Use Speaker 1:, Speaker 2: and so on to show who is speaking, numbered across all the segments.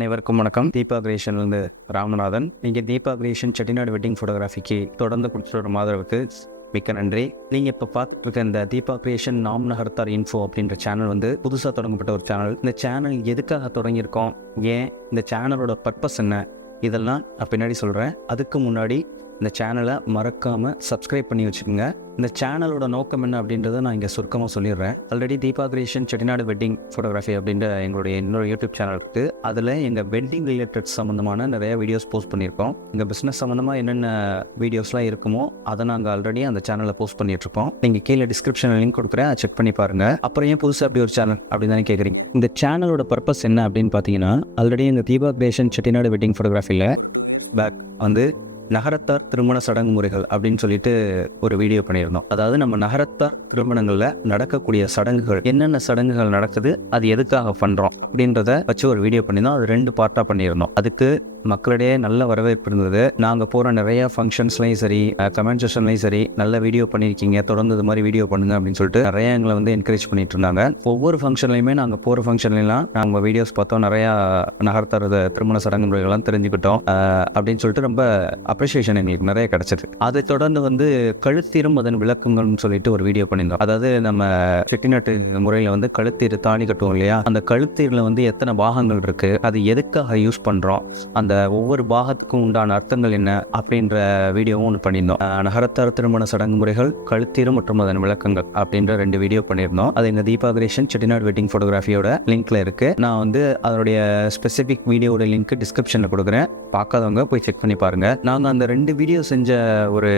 Speaker 1: அனைவருக்கும் வணக்கம் தீபா கிரியேஷன்லேருந்து ராமநாதன் நீங்கள் தீபா கிரியேஷன் செட்டிநாடு வெட்டிங் ஃபோட்டோகிராஃபிக்கு தொடர்ந்து கொடுத்துட்டு மாதிரி மிக்க நன்றி நீங்கள் இப்போ பார்த்துருக்க இந்த தீபா கிரியேஷன் நாம் நகர்த்தார் இன்ஃபோ அப்படின்ற சேனல் வந்து புதுசாக தொடங்கப்பட்ட ஒரு சேனல் இந்த சேனல் எதுக்காக தொடங்கியிருக்கோம் ஏன் இந்த சேனலோட பர்பஸ் என்ன இதெல்லாம் நான் பின்னாடி சொல்கிறேன் அதுக்கு முன்னாடி இந்த சேனலை மறக்காமல் சப்ஸ்கிரைப் பண்ணி வச்சுக்கோங்க இந்த சேனலோட நோக்கம் என்ன அப்படின்றத நான் இங்கே சுருக்கமாக சொல்லிடுறேன் already Deepa creation Chettinad wedding photography அப்படின்ற எங்களுடைய இன்னொரு யூடியூப் சேனல் இருக்குது அதில் எங்கள் வெட்டிங் ரிலேட்டட் சம்மந்தமான நிறைய வீடியோஸ் போஸ்ட் பண்ணியிருக்கோம் எங்கள் பிஸ்னஸ் சம்மந்தமாக என்னென்ன வீடியோஸ்லாம் இருக்குமோ அதை நாங்கள் ஆல்ரெடி அந்த சேனலில் போஸ்ட் பண்ணிகிட்ருக்கோம் நீங்கள் கீழே டிஸ்கிரிப்ஷனில் லிங்க் கொடுக்குறேன் செக் பண்ணி பாருங்கள் அப்புறம் ஏன் புதுசாக அப்படி ஒரு சேனல் அப்படின்னு தானே கேட்குறீங்க இந்த சேனலோட பர்பஸ் என்ன அப்படின்னு பார்த்தீங்கன்னா ஆல்ரெடி எங்கள் தீபா கிரியேஷன் செட்டிநாடு வெட்டிங் ஃபோட்டோகிராஃபியில் பேக் வந்து நகரத்தார் திருமண சடங்கு முறைகள் அப்படின்னு சொல்லிட்டு ஒரு வீடியோ பண்ணியிருந்தோம் அதாவது நம்ம நகரத்தார் திருமணங்களில் நடக்கக்கூடிய சடங்குகள் என்னென்ன சடங்குகள் நடக்குது அது எதுக்காக பண்ணுறோம் அப்படின்றத வச்சு ஒரு வீடியோ பண்ணியிருந்தோம் அது ரெண்டு பார்ட்டாக பண்ணியிருந்தோம் அதுக்கு மக்களிடையே நல்ல வரவேற்பு இருந்தது நாங்கள் போகிற நிறைய ஃபங்க்ஷன்ஸ்லையும் சரி கமெண்ட் செஷன்லயும் சரி நல்ல வீடியோ பண்ணியிருக்கீங்க தொடர்ந்து இது மாதிரி வீடியோ பண்ணுங்க அப்படின்னு சொல்லிட்டு நிறைய எங்களை வந்து என்கரேஜ் பண்ணிட்டு இருந்தாங்க ஒவ்வொரு ஃபங்க்ஷன்லயுமே நாங்கள் போகிற ஃபங்க்ஷன்லாம் நாங்கள் வீடியோஸ் பார்த்தோம் நிறையா நகர்த்தறது திருமண சடங்கு முறைகள்லாம் தெரிஞ்சுக்கிட்டோம் அப்படின்னு சொல்லிட்டு ரொம்ப அப்ரிஷியேஷன் எங்களுக்கு நிறைய கிடச்சிது அதை தொடர்ந்து வந்து கழுத்திரும் அதன் விளக்குங்கள்னு சொல்லிட்டு ஒரு வீடியோ பண்ணி பண்ணியிருந்தோம் அதாவது நம்ம செட்டிநாட்டு முறையில் வந்து கழுத்தீர் தாணி கட்டுவோம் இல்லையா அந்த கழுத்தீரில் வந்து எத்தனை பாகங்கள் இருக்கு அது எதுக்காக யூஸ் பண்ணுறோம் அந்த ஒவ்வொரு பாகத்துக்கும் உண்டான அர்த்தங்கள் என்ன அப்படின்ற வீடியோவும் ஒன்று பண்ணியிருந்தோம் நகரத்தார திருமண சடங்கு முறைகள் கழுத்தீர் மற்றும் அதன் விளக்கங்கள் அப்படின்ற ரெண்டு வீடியோ பண்ணியிருந்தோம் அது இந்த தீபா கிரேஷன் செட்டிநாடு வெட்டிங் ஃபோட்டோகிராஃபியோட லிங்க்ல இருக்கு நான் வந்து அதனுடைய ஸ்பெசிஃபிக் வீடியோட லிங்க் டிஸ்கிரிப்ஷனில் கொடுக்குறேன் பார்க்காதவங்க போய் செக் பண்ணி பாருங்க நாங்கள் அந்த ரெண்டு வீடியோ செஞ்ச ஒரு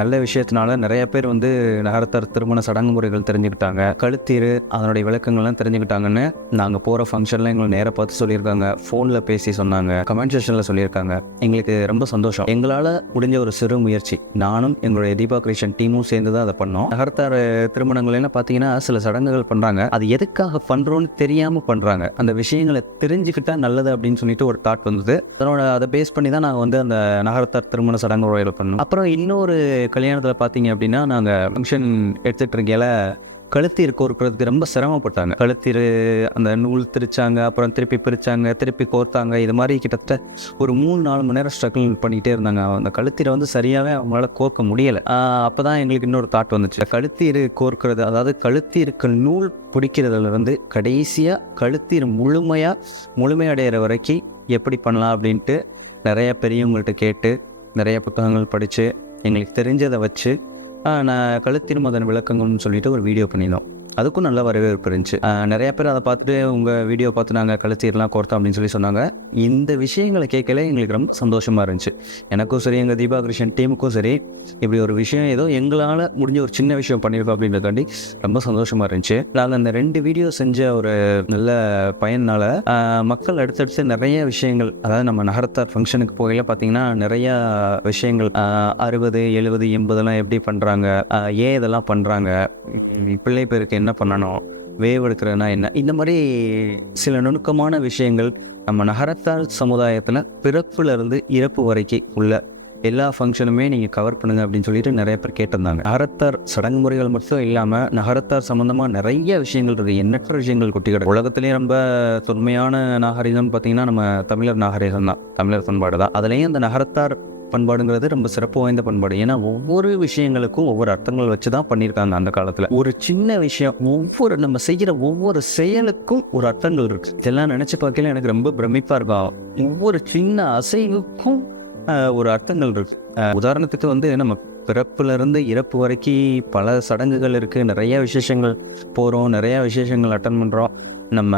Speaker 1: நல்ல விஷயத்தினால நிறைய பேர் வந்து நகரத்தார் திருமண சம்மந்தமான சடங்கு முறைகள் தெரிஞ்சுக்கிட்டாங்க கழுத்தீர் அதனுடைய விளக்கங்கள்லாம் தெரிஞ்சுக்கிட்டாங்கன்னு நாங்கள் போகிற ஃபங்க்ஷனில் எங்களை நேராக பார்த்து சொல்லியிருக்காங்க ஃபோனில் பேசி சொன்னாங்க கமெண்ட் செஷனில் சொல்லியிருக்காங்க எங்களுக்கு ரொம்ப சந்தோஷம் எங்களால் முடிஞ்ச ஒரு சிறு முயற்சி நானும் எங்களுடைய தீபா கிருஷ்ணன் டீமும் சேர்ந்து தான் அதை பண்ணோம் நகர்த்தார் திருமணங்கள்லாம் பார்த்தீங்கன்னா சில சடங்குகள் பண்ணுறாங்க அது எதுக்காக பண்ணுறோன்னு தெரியாமல் பண்ணுறாங்க அந்த விஷயங்களை தெரிஞ்சுக்கிட்டா நல்லது அப்படின்னு சொல்லிட்டு ஒரு தாட் வந்தது அதனோட அதை பேஸ் பண்ணி தான் நாங்கள் வந்து அந்த நகரத்தார் திருமண சடங்கு முறையில் பண்ணோம் அப்புறம் இன்னொரு கல்யாணத்தில் பார்த்தீங்க அப்படின்னா நாங்கள் ஃபங்க்ஷன் எடுத்து பார்த்துட்டு இருக்கையில கழுத்தீர் கோர்க்கிறதுக்கு ரொம்ப சிரமப்பட்டாங்க கழுத்தீர் அந்த நூல் திரிச்சாங்க அப்புறம் திருப்பி பிரித்தாங்க திருப்பி கோர்த்தாங்க இது மாதிரி கிட்டத்தட்ட ஒரு மூணு நாலு மணி நேரம் ஸ்ட்ரகிள் பண்ணிகிட்டே இருந்தாங்க அந்த கழுத்தீரை வந்து சரியாகவே அவங்களால கோர்க்க முடியலை அப்போ தான் எங்களுக்கு இன்னொரு தாட் வந்துச்சு கழுத்தீர் கோர்க்கிறது அதாவது கழுத்தீருக்கு நூல் பிடிக்கிறதுலேருந்து கடைசியாக கழுத்தீர் முழுமையாக முழுமையடைகிற வரைக்கும் எப்படி பண்ணலாம் அப்படின்ட்டு நிறைய பெரியவங்கள்ட்ட கேட்டு நிறைய புத்தகங்கள் படித்து எங்களுக்கு தெரிஞ்சதை வச்சு நான் கழுத்தின் அதன் விளக்கங்கள்னு சொல்லிட்டு ஒரு வீடியோ பண்ணியிருந்தோம் அதுக்கும் நல்ல வரவேற்பு இருந்துச்சு நிறைய பேர் அதை பார்த்து உங்கள் வீடியோ பார்த்து நாங்கள் கழிச்சு இதெல்லாம் கோர்த்தோம் அப்படின்னு சொல்லி சொன்னாங்க இந்த விஷயங்களை கேட்கல எங்களுக்கு ரொம்ப சந்தோஷமாக இருந்துச்சு எனக்கும் சரி எங்கள் தீபா கிருஷ்ணன் டீமுக்கும் சரி இப்படி ஒரு விஷயம் ஏதோ எங்களால் முடிஞ்ச ஒரு சின்ன விஷயம் பண்ணியிருக்கோம் அப்படின்றதாண்டி ரொம்ப சந்தோஷமாக இருந்துச்சு நாங்கள் அந்த ரெண்டு வீடியோ செஞ்ச ஒரு நல்ல பயனால மக்கள் அடுத்தடுத்து நிறைய விஷயங்கள் அதாவது நம்ம நகரத்தார் ஃபங்க்ஷனுக்கு போகல பார்த்தீங்கன்னா நிறையா விஷயங்கள் அறுபது எழுபது எண்பதெல்லாம் எப்படி பண்ணுறாங்க ஏன் இதெல்லாம் பண்ணுறாங்க பிள்ளை பேருக்கு என்ன பண்ணணும் வேவ் எடுக்கிறதுனா என்ன இந்த மாதிரி சில நுணுக்கமான விஷயங்கள் நம்ம நகரத்தார் சமுதாயத்தில் பிறப்புலேருந்து இறப்பு வரைக்கும் உள்ள எல்லா ஃபங்க்ஷனுமே நீங்கள் கவர் பண்ணுங்க அப்படின்னு சொல்லிட்டு நிறைய பேர் கேட்டிருந்தாங்க நகரத்தார் சடங்கு முறைகள் மட்டும் இல்லாமல் நகரத்தார் சம்மந்தமாக நிறைய விஷயங்கள் இருக்குது எண்ணற்ற விஷயங்கள் கொட்டி கிடக்கு உலகத்திலேயே ரொம்ப தொன்மையான நாகரிகம்னு பார்த்தீங்கன்னா நம்ம தமிழர் நாகரிகம் தான் தமிழர் சண்பாடு தான் அதுலேயும் அந்த நகரத்தார் பண்பாடுங்கிறது ரொம்ப சிறப்பு வாய்ந்த பண்பாடு ஏன்னா ஒவ்வொரு விஷயங்களுக்கும் ஒவ்வொரு அர்த்தங்கள் வச்சு தான் பண்ணியிருக்காங்க அந்த காலத்தில் ஒரு சின்ன விஷயம் ஒவ்வொரு நம்ம செய்கிற ஒவ்வொரு செயலுக்கும் ஒரு அர்த்தங்கள் இருக்கு இதெல்லாம் நினச்சி பார்க்கல எனக்கு ரொம்ப பிரமிப்பா இருக்கும் ஒவ்வொரு சின்ன அசைவுக்கும் ஒரு அர்த்தங்கள் இருக்கு உதாரணத்துக்கு வந்து நம்ம பிறப்புலேருந்து இறப்பு வரைக்கும் பல சடங்குகள் இருக்குது நிறைய விசேஷங்கள் போகிறோம் நிறையா விசேஷங்கள் அட்டன் பண்ணுறோம் நம்ம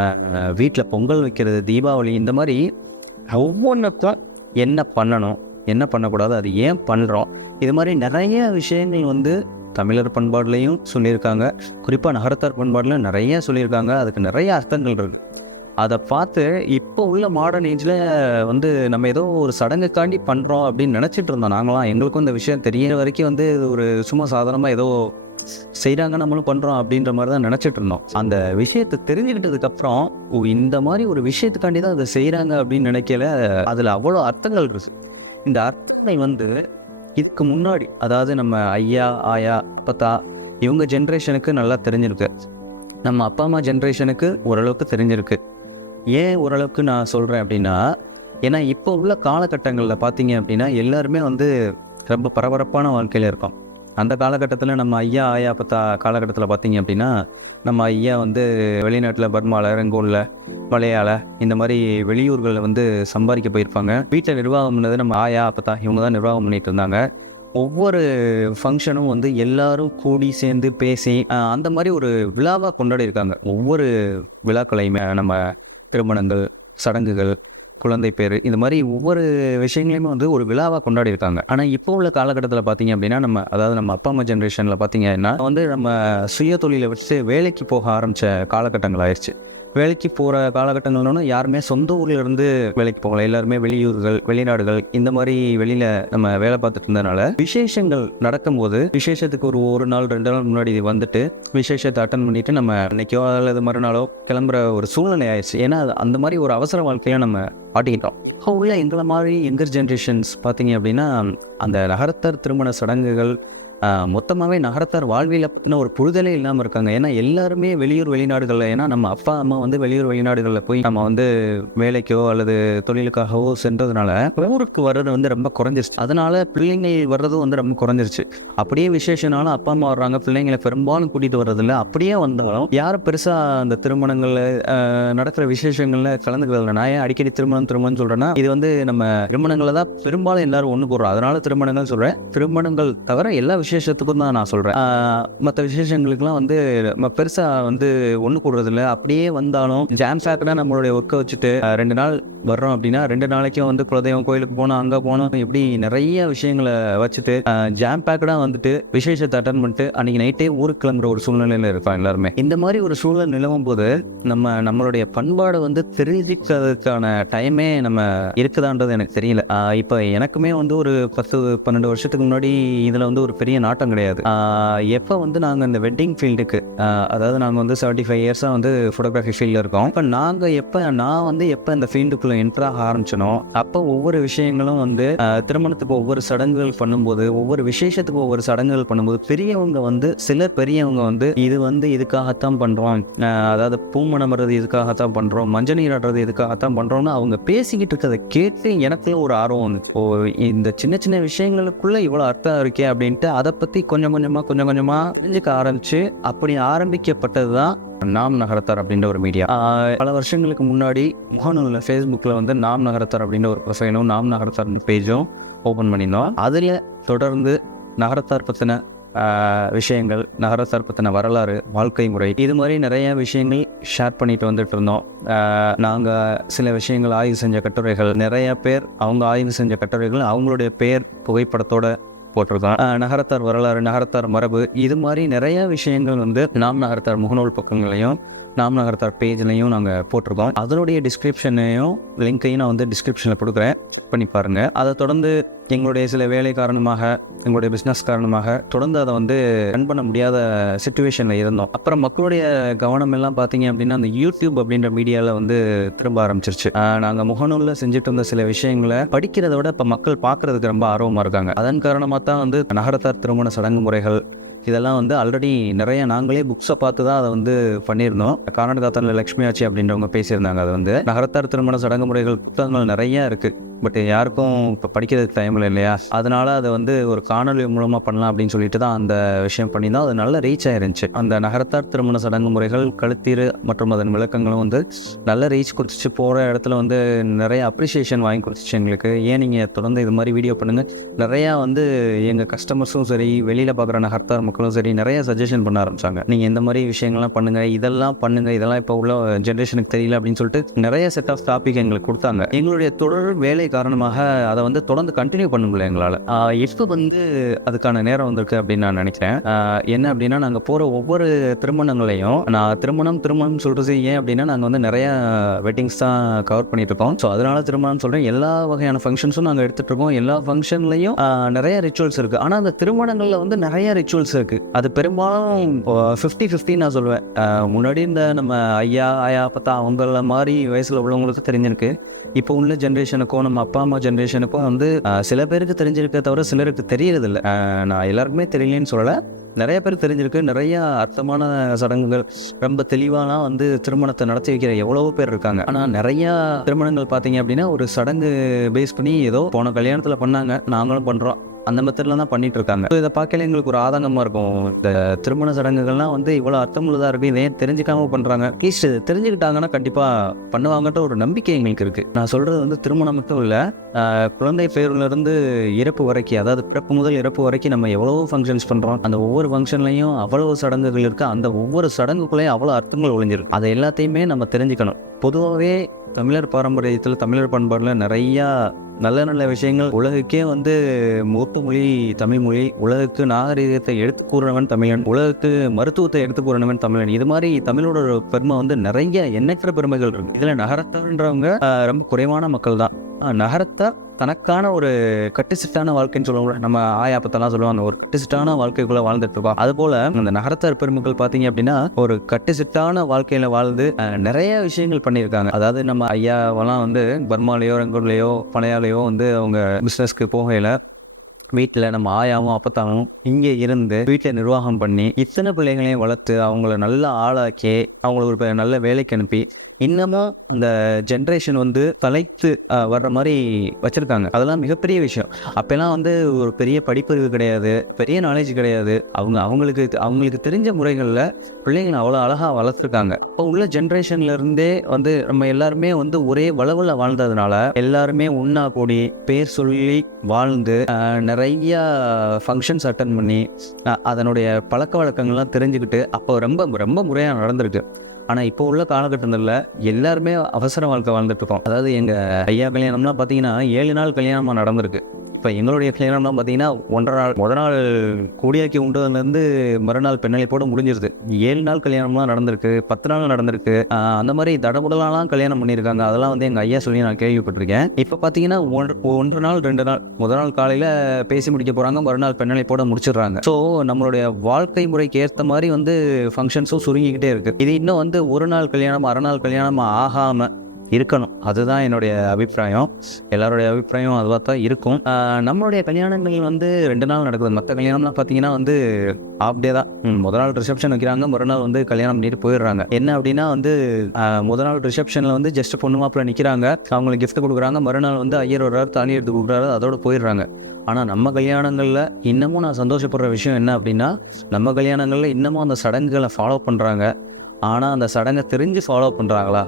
Speaker 1: வீட்டில் பொங்கல் வைக்கிறது தீபாவளி இந்த மாதிரி ஒவ்வொன்றத்தான் என்ன பண்ணணும் என்ன பண்ணக்கூடாது அது ஏன் பண்ணுறோம் இது மாதிரி நிறைய விஷயங்கள் வந்து தமிழர் பண்பாடுலேயும் சொல்லியிருக்காங்க குறிப்பாக நகரத்தார் பண்பாடுலையும் நிறைய சொல்லியிருக்காங்க அதுக்கு நிறைய அர்த்தங்கள் இருக்குது அதை பார்த்து இப்போ உள்ள மாடர்ன் ஏஜில் வந்து நம்ம ஏதோ ஒரு சடங்கை தாண்டி பண்ணுறோம் அப்படின்னு நினச்சிட்டு இருந்தோம் நாங்களாம் எங்களுக்கும் இந்த விஷயம் தெரியற வரைக்கும் வந்து ஒரு சும்மா சாதாரணமாக ஏதோ செய்கிறாங்க நம்மளும் பண்ணுறோம் அப்படின்ற மாதிரி தான் நினச்சிட்டு இருந்தோம் அந்த விஷயத்தை தெரிஞ்சுக்கிட்டதுக்கப்புறம் இந்த மாதிரி ஒரு விஷயத்துக்காண்டி தான் அதை செய்கிறாங்க அப்படின்னு நினைக்கல அதில் அவ்வளோ அர்த்தங்கள் இருக்குது இந்த அர்த்தனை வந்து இதுக்கு முன்னாடி அதாவது நம்ம ஐயா ஆயா அப்பத்தா இவங்க ஜென்ரேஷனுக்கு நல்லா தெரிஞ்சிருக்கு நம்ம அப்பா அம்மா ஜென்ரேஷனுக்கு ஓரளவுக்கு தெரிஞ்சிருக்கு ஏன் ஓரளவுக்கு நான் சொல்கிறேன் அப்படின்னா ஏன்னா இப்போ உள்ள காலகட்டங்களில் பார்த்தீங்க அப்படின்னா எல்லாருமே வந்து ரொம்ப பரபரப்பான வாழ்க்கையில் இருக்கோம் அந்த காலகட்டத்தில் நம்ம ஐயா ஆயா பத்தா காலகட்டத்தில் பார்த்தீங்க அப்படின்னா நம்ம ஐயா வந்து வெளிநாட்டில் பர்மாவில் ரெங்கோலில் மலையாள இந்த மாதிரி வெளியூர்களில் வந்து சம்பாதிக்க போயிருப்பாங்க வீட்டில் நிர்வாகம் பண்ணது நம்ம ஆயா தான் இவங்க தான் நிர்வாகம் பண்ணிட்டு இருந்தாங்க ஒவ்வொரு ஃபங்க்ஷனும் வந்து எல்லாரும் கூடி சேர்ந்து பேசி அந்த மாதிரி ஒரு விழாவாக கொண்டாடி இருக்காங்க ஒவ்வொரு விழாக்களையுமே நம்ம திருமணங்கள் சடங்குகள் குழந்தை பேர் இந்த மாதிரி ஒவ்வொரு விஷயங்களையுமே வந்து ஒரு விழாவாக கொண்டாடி இருக்காங்க ஆனால் இப்போ உள்ள காலகட்டத்தில் பார்த்தீங்க அப்படின்னா நம்ம அதாவது நம்ம அப்பா அம்மா ஜென்ரேஷனில் பார்த்தீங்கன்னா வந்து நம்ம சுய தொழிலை வச்சு வேலைக்கு போக ஆரம்பித்த காலகட்டங்கள் ஆயிடுச்சு வேலைக்கு போகிற காலகட்டங்கள்னு யாருமே சொந்த ஊர்லேருந்து இருந்து வேலைக்கு போகல எல்லாருமே வெளியூர்கள் வெளிநாடுகள் இந்த மாதிரி வெளியில் நம்ம வேலை பார்த்துட்டு இருந்ததுனால விசேஷங்கள் நடக்கும்போது விசேஷத்துக்கு ஒரு ஒரு நாள் ரெண்டு நாள் முன்னாடி இது வந்துட்டு விசேஷத்தை அட்டன் பண்ணிட்டு நம்ம அன்னைக்கோ அல்லது மறுநாளோ கிளம்புற ஒரு சூழ்நிலை ஆயிடுச்சு ஏன்னா அந்த மாதிரி ஒரு அவசர வாழ்க்கையில நம்ம ஆட்டிக்கிட்டோம் இல்லை எங்களை மாதிரி எங்கர் ஜென்ரேஷன்ஸ் பார்த்தீங்க அப்படின்னா அந்த நகரத்தர் திருமண சடங்குகள் மொத்தமாகவே நகரத்தார் அப்படின்னு ஒரு புரிதலே இல்லாமல் இருக்காங்க ஏன்னா எல்லாருமே வெளியூர் வெளிநாடுகளில் ஏன்னா நம்ம அப்பா அம்மா வந்து வெளியூர் வெளிநாடுகளில் போய் நம்ம வந்து வேலைக்கோ அல்லது தொழிலுக்காகவோ சென்றதுனால ஊருக்கு வர்றது வந்து ரொம்ப குறைஞ்சிருச்சு அதனால பிள்ளைங்க வர்றதும் வந்து ரொம்ப குறைஞ்சிருச்சு அப்படியே விசேஷனாலும் அப்பா அம்மா வர்றாங்க பிள்ளைங்களை பெரும்பாலும் கூட்டிகிட்டு வர்றதில்ல அப்படியே வந்தாலும் யாரும் பெருசாக அந்த திருமணங்களில் நடக்கிற விசேஷங்களில் கலந்துக்கிறது நான் ஏன் அடிக்கடி திருமணம் திருமணம் சொல்கிறேன்னா இது வந்து நம்ம திருமணங்களை தான் பெரும்பாலும் எல்லாரும் ஒன்று போடுறோம் அதனால திருமணங்கள் சொல்கிறேன் திருமணங்கள் தவிர எல்லா விசேஷத்துக்கும் தான் நான் சொல்கிறேன் மற்ற விசேஷங்களுக்குலாம் வந்து பெருசாக வந்து ஒன்று கூடுறதில்ல அப்படியே வந்தாலும் ஜாம் சாக்குனா நம்மளுடைய ஒர்க்கை வச்சுட்டு ரெண்டு நாள் வர்றோம் அப்படின்னா ரெண்டு நாளைக்கும் வந்து குலதெய்வம் கோயிலுக்கு போனோம் அங்கே போனோம் இப்படி நிறைய விஷயங்களை வச்சுட்டு ஜாம் பேக்கடாக வந்துட்டு விசேஷத்தை அட்டன் பண்ணிட்டு அன்னைக்கு நைட்டே ஊருக்கு கிளம்புற ஒரு சூழ்நிலையில் இருப்பான் எல்லாருமே இந்த மாதிரி ஒரு சூழல் நிலவும் போது நம்ம நம்மளுடைய பண்பாடை வந்து தெரிஞ்சிக்கிறதுக்கான டைமே நம்ம இருக்குதான்றது எனக்கு தெரியல இப்போ எனக்குமே வந்து ஒரு பத்து பன்னெண்டு வருஷத்துக்கு முன்னாடி இதில் வந்து ஒரு பெரிய பெரிய நாட்டம் கிடையாது எப்போ வந்து நாங்கள் இந்த வெட்டிங் ஃபீல்டுக்கு அதாவது நாங்கள் வந்து செவன்ட்டி ஃபைவ் இயர்ஸாக வந்து ஃபோட்டோகிராஃபி ஃபீல்டில் இருக்கோம் இப்போ நாங்கள் எப்போ நான் வந்து எப்போ இந்த ஃபீல்டுக்குள்ளே என்ட்ராக ஆரம்பிச்சனோ அப்போ ஒவ்வொரு விஷயங்களும் வந்து திருமணத்துக்கு ஒவ்வொரு சடங்குகள் பண்ணும்போது ஒவ்வொரு விசேஷத்துக்கு ஒவ்வொரு சடங்குகள் பண்ணும்போது பெரியவங்க வந்து சில பெரியவங்க வந்து இது வந்து இதுக்காகத்தான் பண்ணுறோம் அதாவது பூமணம் இதுக்காகத்தான் பண்ணுறோம் மஞ்சள் நீராடுறது இதுக்காகத்தான் பண்ணுறோம்னு அவங்க பேசிக்கிட்டு இருக்கிறத கேட்டு எனக்கே ஒரு ஆர்வம் வந்து இந்த சின்ன சின்ன விஷயங்களுக்குள்ள இவ்வளோ அர்த்தம் இருக்கே அப்படின்ட்டு அதை அதை பற்றி கொஞ்சம் கொஞ்சமாக கொஞ்சம் கொஞ்சமாக தெரிஞ்சுக்க ஆரம்பித்து அப்படி ஆரம்பிக்கப்பட்டது தான் நாம் நகரத்தார் அப்படின்ற ஒரு மீடியா பல வருஷங்களுக்கு முன்னாடி முகநூலில் ஃபேஸ்புக்கில் வந்து நாம் நகரத்தார் அப்படின்ற ஒரு பசங்களும் நாம் நகரத்தார் பேஜும் ஓப்பன் பண்ணியிருந்தோம் அதில் தொடர்ந்து நகரத்தார் பற்றின விஷயங்கள் நகரத்தார் பற்றின வரலாறு வாழ்க்கை முறை இது மாதிரி நிறைய விஷயங்கள் ஷேர் பண்ணிட்டு வந்துட்டு இருந்தோம் நாங்கள் சில விஷயங்கள் ஆய்வு செஞ்ச கட்டுரைகள் நிறைய பேர் அவங்க ஆய்வு செஞ்ச கட்டுரைகள் அவங்களுடைய பேர் புகைப்படத்தோட போட்டிருக்கான் நகரத்தார் வரலாறு நகரத்தார் மரபு இது மாதிரி நிறைய விஷயங்கள் வந்து நாம் நகரத்தார் முகநூல் பக்கங்களையும் நாம் நகர்த்தார் பேஜ்லையும் நாங்கள் போட்டிருக்கோம் அதனுடைய டிஸ்கிரிப்ஷனையும் லிங்க்கையும் நான் வந்து டிஸ்கிரிப்ஷனில் கொடுக்குறேன் பண்ணி பாருங்கள் அதை தொடர்ந்து எங்களுடைய சில வேலை காரணமாக எங்களுடைய பிஸ்னஸ் காரணமாக தொடர்ந்து அதை வந்து ரன் பண்ண முடியாத சுச்சுவேஷனில் இருந்தோம் அப்புறம் மக்களுடைய கவனம் எல்லாம் பார்த்தீங்க அப்படின்னா அந்த யூடியூப் அப்படின்ற மீடியாவில் வந்து திரும்ப ஆரம்பிச்சிருச்சு நாங்கள் முகநூலில் செஞ்சுட்டு இருந்த சில விஷயங்களை படிக்கிறத விட இப்போ மக்கள் பார்க்குறதுக்கு ரொம்ப ஆர்வமாக இருக்காங்க அதன் காரணமாக தான் வந்து நகரத்தார் திருமண சடங்கு முறைகள் இதெல்லாம் வந்து ஆல்ரெடி நிறைய நாங்களே புக்ஸை பார்த்து தான் அதை வந்து பண்ணியிருந்தோம் காரணதாத்தனில் லக்ஷ்மி ஆச்சி அப்படின்றவங்க பேசியிருந்தாங்க அது வந்து நகரத்தார் திருமண சடங்கு முறைகள் புத்தகங்கள் நிறைய இருக்குது பட் யாருக்கும் இப்போ படிக்கிறதுக்கு டைமில் இல்லையா அதனால அதை வந்து ஒரு காணொலி மூலமாக பண்ணலாம் அப்படின்னு சொல்லிட்டு தான் அந்த விஷயம் பண்ணி தான் அது நல்ல ரீச் ஆயிருந்துச்சு அந்த நகரத்தார் திருமண சடங்கு முறைகள் கழுத்தீர் மற்றும் அதன் விளக்கங்களும் வந்து நல்ல ரீச் குறிச்சிச்சு போகிற இடத்துல வந்து நிறைய அப்ரிசியேஷன் வாங்கி கொடுத்துச்சு எங்களுக்கு ஏன் நீங்கள் தொடர்ந்து இது மாதிரி வீடியோ பண்ணுங்கள் நிறையா வந்து எங்கள் கஸ்டமர்ஸும் சரி வெளியில் பார்க்குற நகர்த்தார் மக்களும் சரி நிறைய சஜஷன் பண்ண ஆரம்பிச்சாங்க நீங்கள் இந்த மாதிரி விஷயங்கள்லாம் பண்ணுங்கள் இதெல்லாம் பண்ணுங்கள் இதெல்லாம் இப்போ உள்ள ஜென்ரேஷனுக்கு தெரியல அப்படின்னு சொல்லிட்டு நிறைய செட் ஆஃப் டாபிக் எங்களுக்கு கொடுத்தாங்க எங்களுடைய தொடர் வேலை காரணமாக அதை வந்து தொடர்ந்து கண்டினியூ பண்ண முடியல எங்களால் இப்போ வந்து அதுக்கான நேரம் வந்திருக்கு அப்படின்னு நான் நினைக்கிறேன் என்ன அப்படின்னா நாங்கள் போகிற ஒவ்வொரு திருமணங்களையும் நான் திருமணம் திருமணம் சொல்கிறது ஏன் அப்படின்னா நாங்கள் வந்து நிறைய வெட்டிங்ஸ் தான் கவர் பண்ணிட்டு இருக்கோம் ஸோ அதனால திருமணம் சொல்கிறேன் எல்லா வகையான ஃபங்க்ஷன்ஸும் நாங்கள் எடுத்துட்டு இருக்கோம் எல்லா ஃபங்க்ஷன்லையும் நிறைய ரிச்சுவல்ஸ் இருக்குது ஆனால் அந்த திருமணங்களில் வந்து நிறைய ரிச்சுவல்ஸ் இருக்கு அது பெரும்பாலும் ஃபிஃப்டி ஃபிஃப்டி நான் சொல்லுவேன் முன்னாடி இந்த நம்ம ஐயா ஆயா பார்த்தா அவங்கள மாதிரி வயசில் உள்ளவங்களுக்கு தெரிஞ்சிருக்கு இப்போ உள்ள ஜென்ரேஷனுக்கும் நம்ம அப்பா அம்மா ஜென்ரேஷனுக்கும் வந்து சில பேருக்கு தெரிஞ்சிருக்க தவிர சிலருக்கு இல்லை நான் எல்லாருக்குமே தெரியலன்னு சொல்லலை நிறைய பேர் தெரிஞ்சிருக்கு நிறைய அர்த்தமான சடங்குகள் ரொம்ப தெளிவாலாம் வந்து திருமணத்தை நடத்தி வைக்கிற எவ்வளவோ பேர் இருக்காங்க ஆனால் நிறைய திருமணங்கள் பார்த்தீங்க அப்படின்னா ஒரு சடங்கு பேஸ் பண்ணி ஏதோ போன கல்யாணத்தில் பண்ணாங்க நாங்களும் பண்ணுறோம் அந்த மெத்தட்ல தான் பண்ணிட்டு இருக்காங்க இதை பார்க்கல எங்களுக்கு ஒரு ஆதங்கமா இருக்கும் இந்த திருமண சடங்குகள்லாம் வந்து இவ்வளோ உள்ளதா இருக்கு இதை தெரிஞ்சுக்காம பண்ணுறாங்க ப்ளீஸ் தெரிஞ்சுக்கிட்டாங்கன்னா கண்டிப்பாக பண்ணுவாங்கன்ற ஒரு நம்பிக்கை எங்களுக்கு இருக்குது நான் சொல்கிறது வந்து திருமணம் மட்டும் இல்ல குழந்தை இருந்து இறப்பு வரைக்கும் அதாவது பிறப்பு முதல் இறப்பு வரைக்கும் நம்ம எவ்வளவோ ஃபங்க்ஷன்ஸ் பண்ணுறோம் அந்த ஒவ்வொரு ஃபங்க்ஷன்லையும் அவ்வளோ சடங்குகள் இருக்கு அந்த ஒவ்வொரு சடங்குக்குள்ளேயும் அவ்வளோ அர்த்தங்கள் ஒழிஞ்சிருக்கு அதை எல்லாத்தையுமே நம்ம தெரிஞ்சுக்கணும் பொதுவாகவே தமிழர் பாரம்பரியத்தில் தமிழர் பண்பாடுல நிறையா நல்ல நல்ல விஷயங்கள் உலகுக்கே வந்து முகப்பு மொழி தமிழ் மொழி உலகத்து நாகரிகத்தை எடுத்து கூறினவன் தமிழன் உலகத்து மருத்துவத்தை எடுத்து கூறினவன் தமிழன் இது மாதிரி தமிழோட பெருமை வந்து நிறைய எண்ணற்ற பெருமைகள் இருக்கு இதில் நகரத்தன்றவங்க ரொம்ப குறைவான மக்கள் தான் நகரத்தை தனக்கான ஒரு கட்டுசிட்டான வாழ்க்கைன்னு சொல்லுவோம் நம்ம ஆயா பத்தெல்லாம் சொல்லுவோம் அந்த ஒரு கட்டுசிட்டான வாழ்க்கைக்குள்ள வாழ்ந்துட்டு இருக்கோம் அது போல அந்த நகரத்தார் பெருமக்கள் பார்த்தீங்க அப்படின்னா ஒரு கட்டுசிட்டான வாழ்க்கையில வாழ்ந்து நிறைய விஷயங்கள் பண்ணியிருக்காங்க அதாவது நம்ம ஐயாவெல்லாம் வந்து பர்மாலேயோ ரங்கூர்லேயோ பனையாலேயோ வந்து அவங்க பிஸ்னஸ்க்கு போகையில் வீட்டில் நம்ம ஆயாவும் அப்பத்தாலும் இங்கே இருந்து வீட்டில் நிர்வாகம் பண்ணி இத்தனை பிள்ளைங்களையும் வளர்த்து அவங்கள நல்லா ஆளாக்கி அவங்களுக்கு ஒரு நல்ல வேலைக்கு அனுப்பி இன்னமும் இந்த ஜென்ரேஷன் வந்து கலைத்து வர்ற மாதிரி வச்சுருக்காங்க அதெல்லாம் மிகப்பெரிய விஷயம் அப்போல்லாம் வந்து ஒரு பெரிய படிப்பறிவு கிடையாது பெரிய நாலேஜ் கிடையாது அவங்க அவங்களுக்கு அவங்களுக்கு தெரிஞ்ச முறைகளில் பிள்ளைங்களை அவ்வளோ அழகாக வளர்த்துருக்காங்க இப்போ உள்ள ஜென்ரேஷன்லேருந்தே வந்து நம்ம எல்லாருமே வந்து ஒரே வளவில் வாழ்ந்ததுனால எல்லாருமே ஒன்றா கூடி பேர் சொல்லி வாழ்ந்து நிறையா ஃபங்க்ஷன்ஸ் அட்டன் பண்ணி அதனுடைய பழக்க வழக்கங்கள்லாம் தெரிஞ்சுக்கிட்டு அப்போ ரொம்ப ரொம்ப முறையாக நடந்திருக்கு ஆனால் இப்போ உள்ள காலகட்டத்தில் எல்லாருமே அவசர வாழ்க்கை வாழ்ந்துட்டு இருக்கோம் அதாவது எங்கள் ஐயா கல்யாணம்னா பார்த்தீங்கன்னா ஏழு நாள் கல்யாணமாக நடந்திருக்கு இப்போ எங்களுடைய கல்யாணம்லாம் பார்த்தீங்கன்னா ஒன்றரை நாள் முத நாள் கோடியாக்கி உண்டதுலேருந்து மறுநாள் போட முடிஞ்சிருது ஏழு நாள் கல்யாணம்லாம் நடந்திருக்கு பத்து நாள் நடந்திருக்கு அந்த மாதிரி தடமுடலாம் கல்யாணம் பண்ணியிருக்காங்க அதெல்லாம் வந்து எங்கள் ஐயா சொல்லி நான் கேள்விப்பட்டிருக்கேன் இப்போ பார்த்தீங்கன்னா ஒன்று ஒன்றரை நாள் ரெண்டு நாள் முதல் நாள் காலையில் பேசி முடிக்க போகிறாங்க மறுநாள் போட முடிச்சிடுறாங்க ஸோ நம்மளுடைய வாழ்க்கை முறைக்கு ஏற்ற மாதிரி வந்து ஃபங்க்ஷன்ஸும் சுருங்கிக்கிட்டே இருக்குது இது இன்னும் வந்து ஒரு நாள் கல்யாணம் அரை நாள் கல்யாணம் ஆகாமல் இருக்கணும் அதுதான் என்னுடைய அபிப்பிராயம் எல்லாருடைய அபிப்பிராயம் அதுவாக தான் இருக்கும் நம்மளுடைய கல்யாணங்கள் வந்து ரெண்டு நாள் நடக்குது மற்ற கல்யாணம்லாம் பார்த்தீங்கன்னா வந்து ஆஃப் டே தான் முதல் நாள் ரிசப்ஷன் வைக்கிறாங்க மறுநாள் வந்து கல்யாணம் பண்ணிட்டு போயிடுறாங்க என்ன அப்படின்னா வந்து முதல் நாள் ரிசப்ஷனில் வந்து ஜஸ்ட் பொண்ணு மாப்பிள்ள நிற்கிறாங்க அவங்களுக்கு கிஃப்ட் கொடுக்குறாங்க மறுநாள் வந்து ஐயர் வர்றாரு தாலி எடுத்து கொடுக்குறாரு அதோட போயிடுறாங்க ஆனால் நம்ம கல்யாணங்களில் இன்னமும் நான் சந்தோஷப்படுற விஷயம் என்ன அப்படின்னா நம்ம கல்யாணங்களில் இன்னமும் அந்த சடங்குகளை ஃபாலோ பண்ணுறாங்க ஆனால் அந்த சடங்கை தெரிஞ்சு ஃபாலோ பண்ணுறாங்களா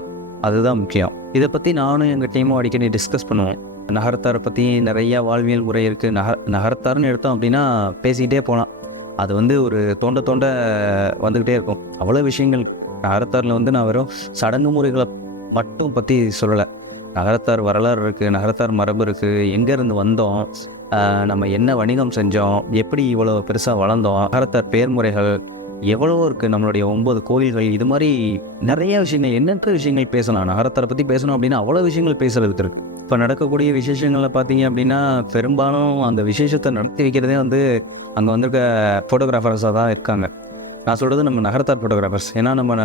Speaker 1: அதுதான் முக்கியம் இதை பற்றி நானும் எங்கள் டீமும் அடிக்கடி டிஸ்கஸ் பண்ணுவோம் நகரத்தாரை பற்றி நிறையா வாழ்வியல் முறை இருக்குது நகர நகரத்தார்னு எடுத்தோம் அப்படின்னா பேசிக்கிட்டே போகலாம் அது வந்து ஒரு தோண்ட தோண்ட வந்துக்கிட்டே இருக்கும் அவ்வளோ விஷயங்கள் நகரத்தாரில் வந்து நான் வெறும் சடங்கு முறைகளை மட்டும் பற்றி சொல்லலை நகரத்தார் வரலாறு இருக்குது நகரத்தார் மரபு இருக்குது எங்கேருந்து வந்தோம் நம்ம என்ன வணிகம் செஞ்சோம் எப்படி இவ்வளோ பெருசாக வளர்ந்தோம் நகரத்தார் பேர்முறைகள் எவ்வளோ இருக்குது நம்மளுடைய ஒன்பது கோவில்கள் இது மாதிரி நிறைய விஷயங்கள் எண்ணற்ற விஷயங்கள் பேசலாம் நகரத்தை பற்றி பேசணும் அப்படின்னா அவ்வளோ விஷயங்கள் பேசுகிறது இருக்கு இப்போ நடக்கக்கூடிய விசேஷங்களில் பார்த்தீங்க அப்படின்னா பெரும்பாலும் அந்த விசேஷத்தை நடத்தி வைக்கிறதே வந்து அங்கே வந்திருக்க ஃபோட்டோகிராஃபர்ஸாக தான் இருக்காங்க நான் சொல்கிறது நம்ம நகரத்தார் ஃபோட்டோகிராஃபர்ஸ் ஏன்னா நம்ம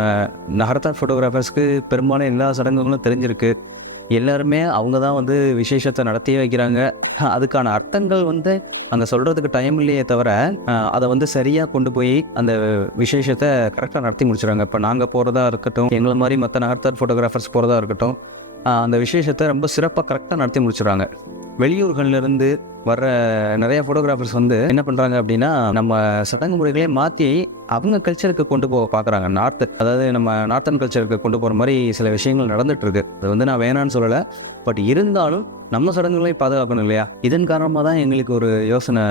Speaker 1: நகரத்தார் ஃபோட்டோகிராஃபர்ஸ்க்கு பெரும்பாலும் எல்லா சடங்குகளும் தெரிஞ்சிருக்கு எல்லாருமே அவங்க தான் வந்து விசேஷத்தை நடத்தியே வைக்கிறாங்க அதுக்கான அர்த்தங்கள் வந்து அங்கே சொல்கிறதுக்கு டைம் இல்லையே தவிர அதை வந்து சரியாக கொண்டு போய் அந்த விசேஷத்தை கரெக்டாக நடத்தி முடிச்சிடுறாங்க இப்போ நாங்கள் போகிறதா இருக்கட்டும் எங்களை மாதிரி மற்ற நகர்த்தர் ஃபோட்டோகிராஃபர்ஸ் போகிறதா இருக்கட்டும் அந்த விசேஷத்தை ரொம்ப சிறப்பாக கரெக்டாக நடத்தி முடிச்சிடுறாங்க வெளியூர்கள்லேருந்து வர்ற நிறைய ஃபோட்டோகிராஃபர்ஸ் வந்து என்ன பண்ணுறாங்க அப்படின்னா நம்ம சடங்கு முறைகளே மாற்றி அவங்க கல்ச்சருக்கு கொண்டு போக பார்க்குறாங்க நார்த்து அதாவது நம்ம நார்த்தன் கல்ச்சருக்கு கொண்டு போகிற மாதிரி சில விஷயங்கள் நடந்துட்டு இருக்கு அது வந்து நான் வேணான்னு சொல்லலை பட் இருந்தாலும் நம்ம சடங்குகளையும் பாதுகாக்கணும் இல்லையா இதன் காரணமாக தான் எங்களுக்கு ஒரு யோசனை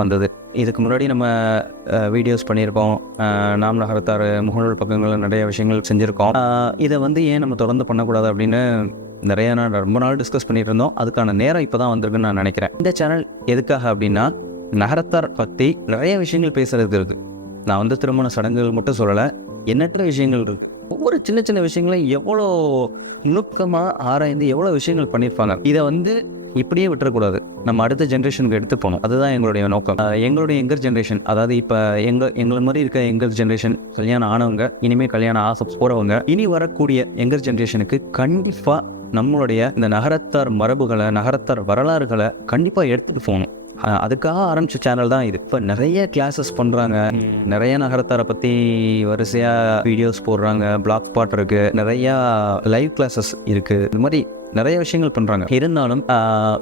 Speaker 1: வந்தது இதுக்கு முன்னாடி நம்ம வீடியோஸ் பண்ணியிருக்கோம் நாம் நகரத்தார் முகநூல் பக்கங்களில் நிறைய விஷயங்கள் செஞ்சுருக்கோம் இதை வந்து ஏன் நம்ம தொடர்ந்து பண்ணக்கூடாது அப்படின்னு நிறைய நாள் ரொம்ப நாள் டிஸ்கஸ் பண்ணிட்டு இருந்தோம் அதுக்கான நேரம் இப்போ தான் வந்திருக்குன்னு நான் நினைக்கிறேன் இந்த சேனல் எதுக்காக அப்படின்னா நகரத்தார் பற்றி நிறைய விஷயங்கள் பேசுகிறது இருக்குது நான் வந்து திருமண சடங்குகள் மட்டும் சொல்லலை எண்ணற்ற விஷயங்கள் இருக்குது ஒவ்வொரு சின்ன சின்ன விஷயங்களையும் எவ்வளோ நுட்பமாக ஆராய்ந்து எவ்வளோ விஷயங்கள் பண்ணியிருப்பாங்க இதை வந்து இப்படியே விட்டுறக்கூடாது நம்ம அடுத்த ஜென்ரேஷனுக்கு எடுத்து போகணும் அதுதான் எங்களுடைய நோக்கம் எங்களுடைய எங்கர் ஜென்ரேஷன் அதாவது இப்போ எங்க எங்களை மாதிரி இருக்க எங்கர் ஜென்ரேஷன் கல்யாணம் ஆனவங்க இனிமேல் கல்யாணம் ஆசை போகிறவங்க இனி வரக்கூடிய எங்கர் ஜென்ரேஷனுக்கு கண்டிப்பாக நம்மளுடைய இந்த நகரத்தார் மரபுகளை நகரத்தார் வரலாறுகளை கண்டிப்பாக எடுத்துகிட்டு போகணும் அதுக்காக ஆரம்பித்த சேனல் தான் இது இப்போ நிறைய கிளாஸஸ் பண்ணுறாங்க நிறைய நகரத்தாரை பற்றி வரிசையாக வீடியோஸ் போடுறாங்க பிளாக் பாட் இருக்குது நிறையா லைவ் கிளாஸஸ் இருக்குது இந்த மாதிரி நிறைய விஷயங்கள் பண்ணுறாங்க இருந்தாலும்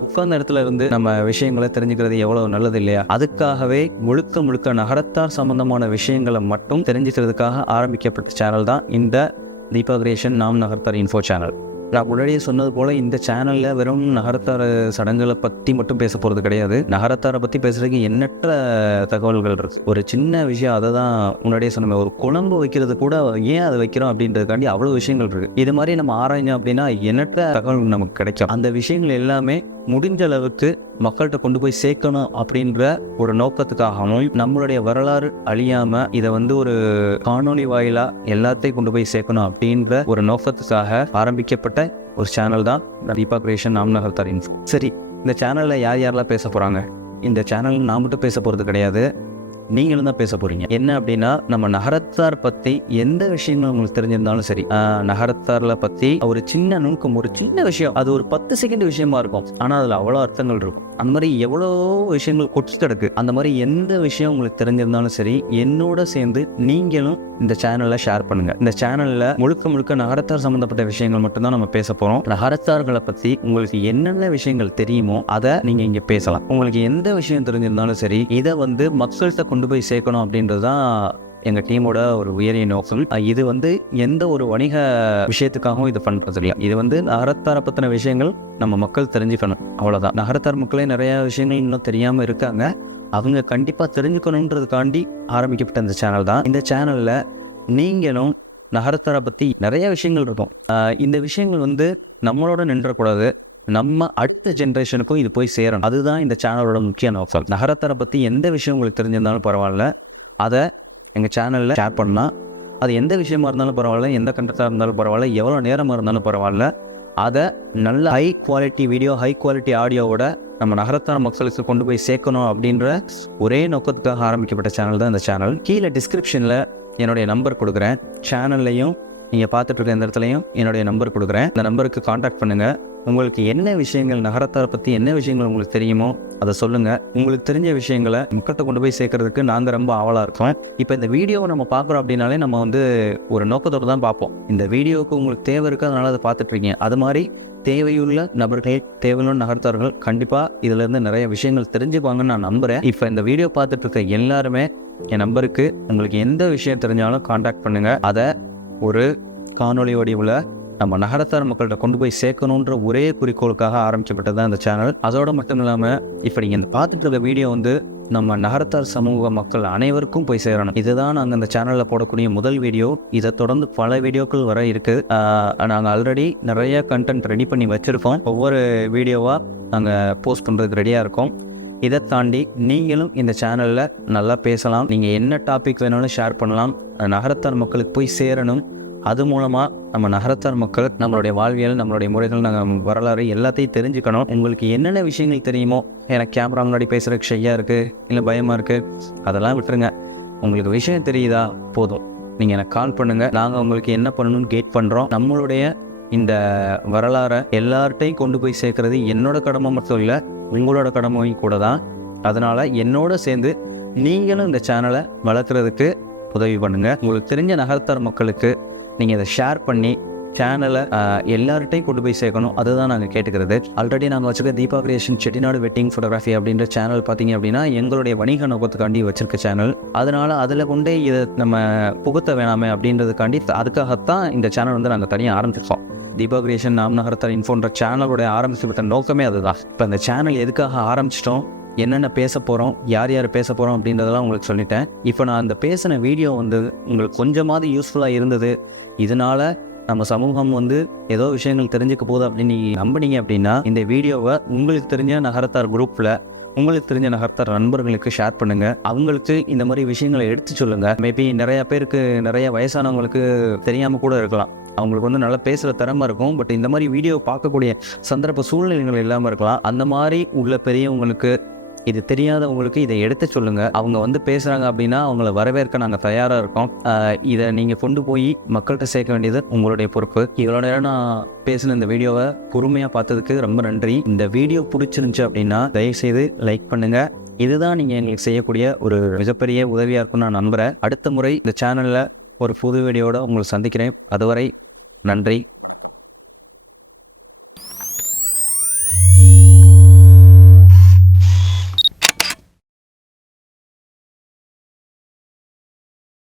Speaker 1: உட்கார்ந்த இடத்துல இருந்து நம்ம விஷயங்களை தெரிஞ்சுக்கிறது எவ்வளோ நல்லது இல்லையா அதுக்காகவே முழுக்க முழுக்க நகரத்தார் சம்பந்தமான விஷயங்களை மட்டும் தெரிஞ்சுக்கிறதுக்காக ஆரம்பிக்கப்பட்ட சேனல் தான் இந்த தீபா கிரேஷன் நாம் நகர்த்தார் இன்ஃபோ சேனல் நான் முன்னாடியே சொன்னது போல் இந்த சேனலில் வெறும் நகரத்தார சடங்குகளை பற்றி மட்டும் பேச போகிறது கிடையாது நகரத்தாரை பற்றி பேசுறதுக்கு எண்ணற்ற தகவல்கள் இருக்குது ஒரு சின்ன விஷயம் அதை தான் முன்னாடியே சொன்ன ஒரு குழம்பு வைக்கிறது கூட ஏன் அதை வைக்கிறோம் அப்படின்றதுக்காண்டி அவ்வளோ விஷயங்கள் இருக்குது இது மாதிரி நம்ம ஆராய்ஞ்சோம் அப்படின்னா எண்ணற்ற தகவல் நமக்கு கிடைக்கும் அந்த விஷயங்கள் எல்லாமே முடிஞ்ச அளவுக்கு மக்கள்கிட்ட கொண்டு போய் சேர்க்கணும் அப்படின்ற ஒரு நோக்கத்துக்காகவும் நம்மளுடைய வரலாறு அழியாம இதை வந்து ஒரு காணொலி வாயிலா எல்லாத்தையும் கொண்டு போய் சேர்க்கணும் அப்படின்ற ஒரு நோக்கத்துக்காக ஆரம்பிக்கப்பட்ட ஒரு சேனல் தான் தீபா கிரியேஷன் நாம்நகர் தரின் சரி இந்த சேனலில் யார் யாரெல்லாம் பேச போகிறாங்க இந்த சேனல் நான் மட்டும் பேச போகிறது கிடையாது நீங்களும் தான் பேச போறீங்க என்ன அப்படின்னா நம்ம நகரத்தார் பத்தி எந்த விஷயங்கள் உங்களுக்கு தெரிஞ்சிருந்தாலும் சரி நகரத்தார்ல பத்தி ஒரு சின்ன நுணுக்கம் ஒரு சின்ன விஷயம் அது ஒரு பத்து செகண்ட் விஷயமா இருக்கும் ஆனா அதுல அவ்வளவு அர்த்தங்கள் இருக்கும் அந்த மாதிரி எவ்வளோ விஷயங்கள் கொட்டு கிடக்கு அந்த மாதிரி எந்த விஷயம் உங்களுக்கு தெரிஞ்சிருந்தாலும் சரி என்னோட சேர்ந்து நீங்களும் இந்த சேனலில் ஷேர் பண்ணுங்கள் இந்த சேனலில் முழுக்க முழுக்க நகரத்தார் சம்மந்தப்பட்ட விஷயங்கள் மட்டும்தான் நம்ம பேச போகிறோம் நகரத்தார்களை பற்றி உங்களுக்கு என்னென்ன விஷயங்கள் தெரியுமோ அதை நீங்கள் இங்கே பேசலாம் உங்களுக்கு எந்த விஷயம் தெரிஞ்சிருந்தாலும் சரி இதை வந்து மக்கள்கிட்ட கொண்டு போய் சேர்க்கணும் அப்படின்றது தான் எங்கள் டீமோட ஒரு உயரிய நோக்கம் இது வந்து எந்த ஒரு வணிக விஷயத்துக்காகவும் இது ஃபண்ட் பண்ண இது வந்து நகரத்தரப்பத்தின பற்றின விஷயங்கள் நம்ம மக்கள் தெரிஞ்சுக்கணும் அவ்வளோதான் நகரத்தார் மக்களே நிறைய விஷயங்கள் இன்னும் தெரியாமல் இருக்காங்க அவங்க கண்டிப்பாக தெரிஞ்சுக்கணுன்றதுக்காண்டி ஆரம்பிக்கப்பட்ட இந்த சேனல் தான் இந்த சேனலில் நீங்களும் நகரத்தரை பற்றி நிறைய விஷயங்கள் இருக்கும் இந்த விஷயங்கள் வந்து நம்மளோட நின்றக்கூடாது நம்ம அடுத்த ஜென்ரேஷனுக்கும் இது போய் சேரணும் அதுதான் இந்த சேனலோட முக்கிய நோக்கம் நகரத்தரை பற்றி எந்த விஷயம் உங்களுக்கு தெரிஞ்சிருந்தாலும் பரவாயில்ல அதை எங்கள் சேனலில் ஷேர் பண்ணலாம் அது எந்த விஷயமா இருந்தாலும் பரவாயில்ல எந்த கண்டத்தாக இருந்தாலும் பரவாயில்ல எவ்வளோ நேரமாக இருந்தாலும் பரவாயில்ல அதை நல்ல high quality video high quality ஆடியோவோட நம்ம நகரத்தான மக்களுக்கு கொண்டு போய் சேர்க்கணும் அப்படின்ற ஒரே நோக்கத்துக்காக ஆரம்பிக்கப்பட்ட சேனல் தான் இந்த சேனல் கீழே டிஸ்கிரிப்ஷனில் என்னுடைய நம்பர் கொடுக்குறேன் சேனல்லையும் நீங்கள் பார்த்துட்டு இருக்கிற இந்த இடத்துலையும் என்னுடைய நம்பர் கொடுக்குறேன் இந்த நம்பருக்கு காண்டாக்ட் பண்ணுங்கள் உங்களுக்கு என்ன விஷயங்கள் நகரத்தாரை பற்றி என்ன விஷயங்கள் உங்களுக்கு தெரியுமோ அதை சொல்லுங்கள் உங்களுக்கு தெரிஞ்ச விஷயங்களை முக்கத்தை கொண்டு போய் சேர்க்கறதுக்கு நாங்கள் ரொம்ப ஆவலாக இருக்கோம் இப்போ இந்த வீடியோவை நம்ம பார்க்குறோம் அப்படின்னாலே நம்ம வந்து ஒரு நோக்கத்தோடு தான் பார்ப்போம் இந்த வீடியோவுக்கு உங்களுக்கு தேவை இருக்குது அதனால் அதை பார்த்துருப்பீங்க அது மாதிரி தேவையுள்ள நபர்கள் தேவையுள்ள நகர்த்தவர்கள் கண்டிப்பாக இதுலேருந்து நிறைய விஷயங்கள் தெரிஞ்சுப்பாங்கன்னு நான் நம்புகிறேன் இப்போ இந்த வீடியோ பார்த்துட்டு இருக்க எல்லாருமே என் நம்பருக்கு உங்களுக்கு எந்த விஷயம் தெரிஞ்சாலும் காண்டாக்ட் பண்ணுங்கள் அதை ஒரு காணொலி வடிவில் நம்ம நகரத்தார் மக்கள்கிட்ட கொண்டு போய் சேர்க்கணுன்ற ஒரே குறிக்கோளுக்காக ஆரம்பிச்சப்பட்டது தான் இந்த சேனல் அதோட மட்டும் இல்லாமல் இப்போ நீங்கள் பார்த்துட்டு இருக்க வீடியோ வந்து நம்ம நகரத்தார் சமூக மக்கள் அனைவருக்கும் போய் சேரணும் இதுதான் நாங்கள் இந்த சேனலில் போடக்கூடிய முதல் வீடியோ இதை தொடர்ந்து பல வீடியோக்கள் வர இருக்கு நாங்கள் ஆல்ரெடி நிறைய கண்டென்ட் ரெடி பண்ணி வச்சுருக்கோம் ஒவ்வொரு வீடியோவாக நாங்கள் போஸ்ட் பண்ணுறதுக்கு ரெடியாக இருக்கோம் இதை தாண்டி நீங்களும் இந்த சேனலில் நல்லா பேசலாம் நீங்கள் என்ன டாபிக் வேணாலும் ஷேர் பண்ணலாம் நகரத்தார் மக்களுக்கு போய் சேரணும் அது மூலமாக நம்ம நகரத்தார் மக்கள் நம்மளுடைய வாழ்வியல் நம்மளுடைய முறைகள் நாங்கள் வரலாறு எல்லாத்தையும் தெரிஞ்சுக்கணும் உங்களுக்கு என்னென்ன விஷயங்கள் தெரியுமோ எனக்கு கேமரா முன்னாடி பேசுறதுக்கு ஷையா இருக்குது இல்லை பயமாக இருக்குது அதெல்லாம் விட்டுருங்க உங்களுக்கு விஷயம் தெரியுதா போதும் நீங்கள் எனக்கு கால் பண்ணுங்கள் நாங்கள் உங்களுக்கு என்ன பண்ணணும்னு கேட் பண்ணுறோம் நம்மளுடைய இந்த வரலாறை எல்லார்ட்டையும் கொண்டு போய் சேர்க்கறது என்னோட கடமை மட்டும் இல்லை உங்களோட கடமையும் கூட தான் அதனால் என்னோட சேர்ந்து நீங்களும் இந்த சேனலை வளர்த்துறதுக்கு உதவி பண்ணுங்கள் உங்களுக்கு தெரிஞ்ச நகரத்தார் மக்களுக்கு நீங்கள் இதை ஷேர் பண்ணி சேனலை எல்லார்ட்டையும் கொண்டு போய் சேர்க்கணும் அதுதான் நாங்கள் கேட்டுக்கிறது ஆல்ரெடி நாங்கள் வச்சுருக்க Deepa creation Chettinad wedding photography அப்படின்ற சேனல் பார்த்தீங்க அப்படின்னா எங்களுடைய வணிக நோக்கத்துக்காண்டி வச்சிருக்க சேனல் அதனால் அதில் கொண்டே இதை நம்ம புகுத்த வேணாமே அப்படின்றதுக்காண்டி அதுக்காகத்தான் இந்த சேனல் வந்து நாங்கள் தனியாக ஆரம்பிச்சிருக்கோம் தீபா கிரியேஷன் நாம் நகரத்தர் இன்ஃபோன்ற சேனலுடைய ஆரம்பிச்ச நோக்கமே அதுதான் இப்போ அந்த சேனல் எதுக்காக ஆரம்பிச்சிட்டோம் என்னென்ன பேச போகிறோம் யார் யார் பேச போகிறோம் அப்படின்றதெல்லாம் உங்களுக்கு சொல்லிட்டேன் இப்போ நான் அந்த பேசின வீடியோ வந்து உங்களுக்கு கொஞ்சமாவது யூஸ்ஃபுல்லாக இருந்தது இதனால நம்ம சமூகம் வந்து ஏதோ விஷயங்கள் தெரிஞ்சுக்க போகுது அப்படின்னு நீங்கள் நம்பினீங்க அப்படின்னா இந்த வீடியோவை உங்களுக்கு தெரிஞ்ச நகரத்தார் குரூப்பில் உங்களுக்கு தெரிஞ்ச நகர்த்தார் நண்பர்களுக்கு ஷேர் பண்ணுங்க அவங்களுக்கு இந்த மாதிரி விஷயங்களை எடுத்து சொல்லுங்க மேபி நிறைய பேருக்கு நிறைய வயசானவங்களுக்கு தெரியாம கூட இருக்கலாம் அவங்களுக்கு வந்து நல்லா பேசுகிற திறமை இருக்கும் பட் இந்த மாதிரி வீடியோ பார்க்கக்கூடிய சந்தர்ப்ப சூழ்நிலைகள் இல்லாமல் இருக்கலாம் அந்த மாதிரி உள்ள பெரியவங்களுக்கு இது தெரியாதவங்களுக்கு இதை எடுத்து சொல்லுங்கள் அவங்க வந்து பேசுகிறாங்க அப்படின்னா அவங்கள வரவேற்க நாங்கள் தயாராக இருக்கோம் இதை நீங்கள் கொண்டு போய் மக்கள்கிட்ட சேர்க்க வேண்டியது உங்களுடைய பொறுப்பு இவ்வளோ நேரம் நான் பேசின இந்த வீடியோவை பொறுமையாக பார்த்ததுக்கு ரொம்ப நன்றி இந்த வீடியோ பிடிச்சிருந்துச்சு அப்படின்னா தயவுசெய்து லைக் பண்ணுங்கள் இதுதான் நீங்கள் எங்களுக்கு செய்யக்கூடிய ஒரு மிகப்பெரிய உதவியாக இருக்கும்னு நான் நம்புகிறேன் அடுத்த முறை இந்த சேனலில் ஒரு புது வீடியோட உங்களை சந்திக்கிறேன் அதுவரை நன்றி